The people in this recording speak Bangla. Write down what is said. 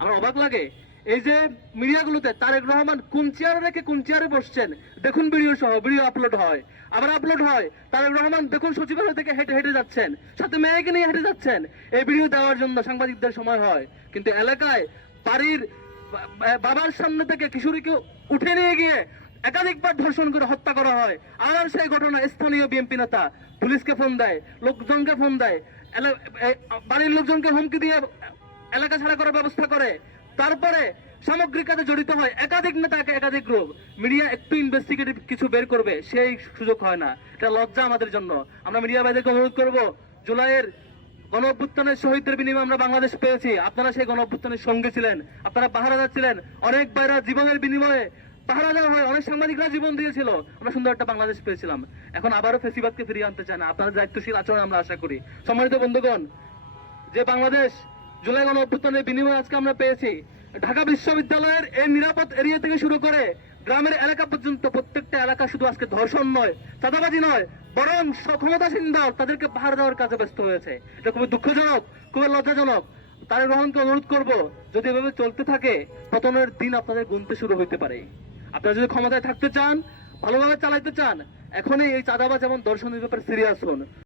আমার অবাক লাগে এই যে মিডিয়াগুলোতে তারেক রহমান কোন চেয়ারে রেখে কোন চেয়ারে বসছেন দেখুন, ভিডিও সহ ভিডিও আপলোড হয়, আবার আপলোড হয়। তারেক রহমান দেখুন সচিবালয় থেকে হেঁটে হেঁটে যাচ্ছেন, সাথে মেয়েকে নিয়ে হেঁটে যাচ্ছেন, এই ভিডিও দেওয়ার জন্য সাংবাদিকদের সময় হয়। কিন্তু এলাকায় বাড়ির বাবার সামনে থেকে কিশোরীকে উঠে নিয়ে গিয়ে একাধিকবার ধর্ষণ করে হত্যা করা হয়। আর সেই ঘটনা স্থানীয় বিএনপি নেতা পুলিশকে ফোন দেয়, লোকজনকে ফোন দেয়, বাড়ির লোকজনকে হুমকি দিয়ে এলাকা ছাড়া করার ব্যবস্থা করে। তারপরে সামগ্রিক কাজে জড়িত হয় একাধিক নেতা, একাধিক গ্রুপ। মিডিয়া একটু ইনভেস্টিগেটিভ কিছু বের করবে, সেই সুযোগ হয় না। এটা লজ্জা আমাদের জন্য। আমরা মিডিয়া ভাইদেরকে অনুরোধ করব, জুলাইয়ের গণ অভ্যুত্থানের শহীদদের বিনিময়ে আমরা বাংলাদেশ পেয়েছি। আপনারা সেই গণ অভ্যুত্থানের সঙ্গে ছিলেন, আপনারা পাহারা যাচ্ছিলেন, অনেক ভাইরা জীবনের বিনিময়ে পাহারা দেওয়া হয়, অনেক সাংবাদিকরা জীবন দিয়েছিল, আমরা সুন্দর একটা বাংলাদেশ পেয়েছিলাম। এখন আবারও ফেসিবাদকে ফিরিয়ে আনতে চান না। আপনাদের দায়িত্বশীল আচরণ আমরা আশা করি। সম্মানিত বন্ধুগণ, যে বাংলাদেশ জুলাই গণ অভ্যুত্থানের বিনিময়ে আজকে আমরা পেয়েছি, ঢাকা বিশ্ববিদ্যালয়ের এই নিরাপদ এরিয়া থেকে শুরু করে গ্রামের এলাকা পর্যন্ত প্রত্যেকটা এলাকা শুধু আজকে ধর্ষণ নয়, চাঁদাবাজি নয়, বরং ক্ষমতাসীন দল তাদেরকে পাহাড় দেওয়ার কাজে ব্যস্ত হয়েছে। এটা খুবই দুঃখজনক, খুবই লজ্জাজনক। তারেক রহমানকে অনুরোধ করব, যদি এভাবে চলতে থাকে পতনের দিন আপনাদের গুনতে শুরু হতে পারে। আপনারা যদি ক্ষমতায় থাকতে চান, ভালোভাবে চালাইতে চান, এখনই এই চাঁদাবাজ এবং দর্শনের ব্যাপারে সিরিয়াস হন।